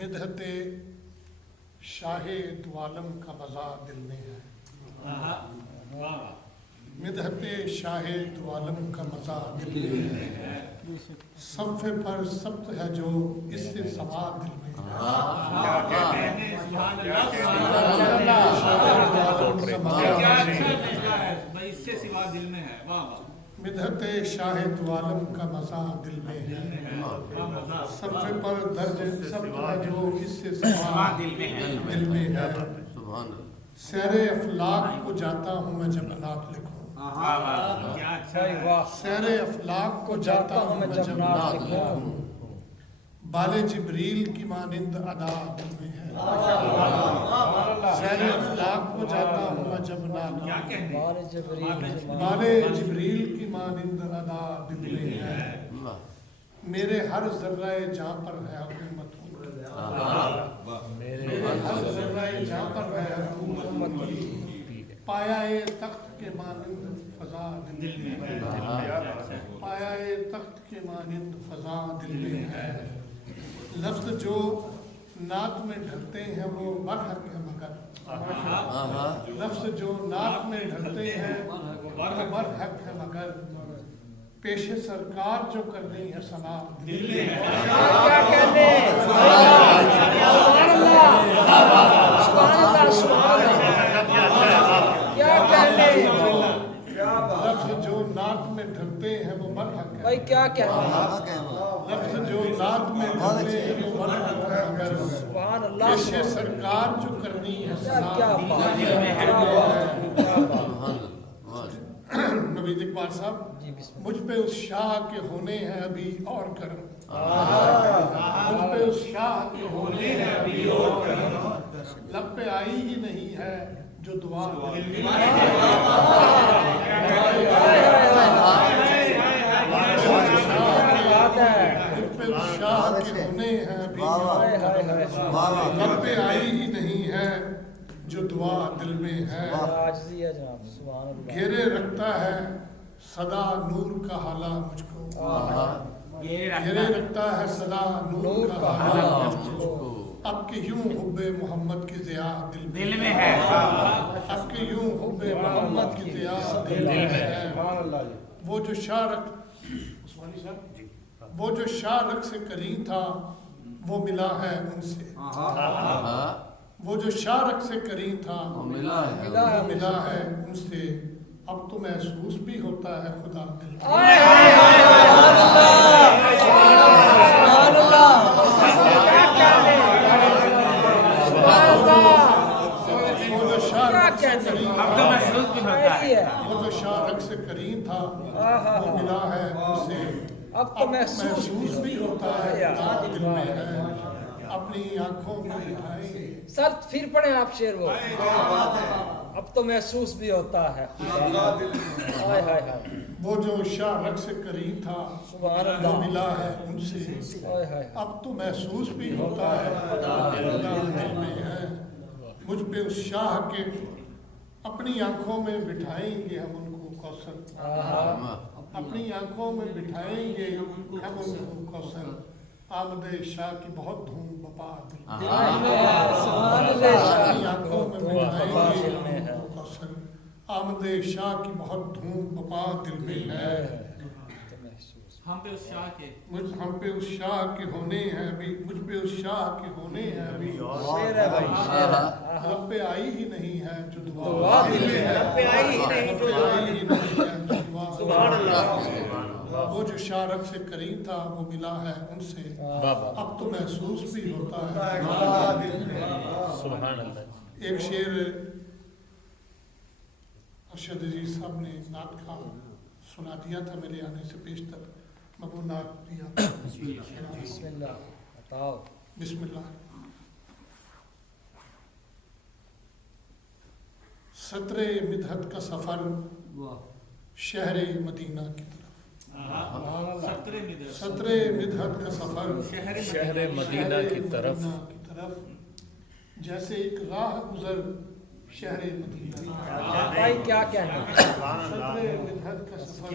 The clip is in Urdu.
مدحت شاہ دو عالم کا مزہ دل میں ہے، مدحت شاہ دو عالم کا مزہ دل میں ہے، صفحے پر ثبت ہے جو اس سے سوا دل میں ہے، مدحت شاہ دو عالم کا مزہ دل میں ہے، صفحے پر درج ثبت ہے جو اس سے سوا دل میں ہے، سیر افلاق کو جاتا ہوں میں جب نعت لکھوں، سیر افلاق کو جاتا ہوں میں جب نعت لکھوں، بال جبریل کی مانند ادا دل میں ہے، سیر افلاق کو جاتا ہوں میں جب نعت لکھوں، بال جبریل کی مانند ادا دل میں ہے، میرے ہر ذرہ جاں پر ہے حکومت کی، میرے ہر ذرہ جاں پر ہے حکومت کی، پایہ تخت کے مانند فضا دل میں ہے، پایہ تخت کے مانند فضا دل میں ہے، لفظ جو نعت میں ڈھلتے ہیں وہ برحق ہے مگر، لفظ جو نعت میں ڈھلتے ہیں وہ برحق ہے مگر، پیش سرکار جو کرنی ہے ثنا دل میں ہے، کیا کہنے کیا کہنے، لفظ جو نعت میں ڈھلتے ہیں وہ برحق ہے، کیا کہنے، لفظ جو نعت میں ڈھلتے ہیں وہ برحق ہے مگر، پیش سرکار جو کرنی ہے ثنا دل میں ہے۔ نوید اقبال صاحب، مجھ پہ اس شاہ کے ہونے ہیں ابھی اور کرم، مجھ پہ اس شاہ کے ہونے ہیں ابھی اور کرم، لب پہ آئی ہی نہیں ہے جو دعا دل میں ہے، مجھ پہ اس شاہ کے ہونے ہیں ابھی اور کرم، لب پہ آئی ہی نہیں ہے جو دعا دل میں ہے، گھیرے رکھتا ہے صدا نور کا حالہ مجھ کو، گھیرے رکھتا ہے صدا نور کا حالہ مجھ کو، اب کہ یوں حب محمد کی ضیاء دل میں ہے، اب کہ یوں حب محمد کی ضیاء دل میں ہے، وہ جو شاہ رخ سے قرین تھا وہ ملا ہے ان سے، وہ جو شاہ رخ سے قرین تھا وہ ملا ہے ان سے، اب تو محسوس بھی ہوتا ہے خدا دل میں، وہ جو شاہ رخ سے قرین تھا وہ ملا ہے ان سے، اب تو محسوس بھی ہوتا ہے خدا دل میں ہے، اپنی آنکھوں میں بٹھائیں گے، سر پھر پڑھیں آپ شعر وہ، اب تو محسوس بھی ہوتا ہے خدا دل میں، ہائے ہائے ہائے، وہ جو شاہ رخ سے قریب تھا وہ ملا ہے ان سے، اب تو محسوس بھی ہوتا ہے خدا دل میں ہے، مجھ پہ اس شاہ کے اپنی آنکھوں میں بٹھائیں گے ہم ان کو کوثر، اپنی آنکھوں میں بٹھائیں گے ہم ان کو کوثر، آمد شاہ کی بہت دھوم بپا دل میں، اپنی آنکھوں میں بٹھائیں گے ہم ان کو کوثر، آمد شاہ کی بہت دھوم بپا دل میں ہے، ہم پہ اس شاہ کے ہم پہ اس شاہ کے ہونے ہیں ابھی، مجھ پہ اس شاہ کے ہونے ہیں ابھی، رب پہ آئی ہی نہیں ہے جو دعا دل میں ہے، رب پہ آئی ہی نہیں ہے جو دعا، وہ جو شاہ رخ سے قریب تھا وہ ملا ہے ان سے، اب تو محسوس بھی ہوتا ہے خدا دل میں۔ سبحان اللہ۔ ایک شعر ارشد عزیز صاحب نے نعت کا سنا دیا تھا میرے آنے سے پیشتر، میں وہ نعت دیا، بسم اللہ بتاؤ، بسم اللہ۔ سطر مدحت کا سفر شہر مدینہ کی طرف، سطر مدحت کا سفر شہر مدینہ کی طرف، جیسے ایک راہ گزر شہر مدینہ، بھائی کیا کہنا، سطر مدحت کا سفر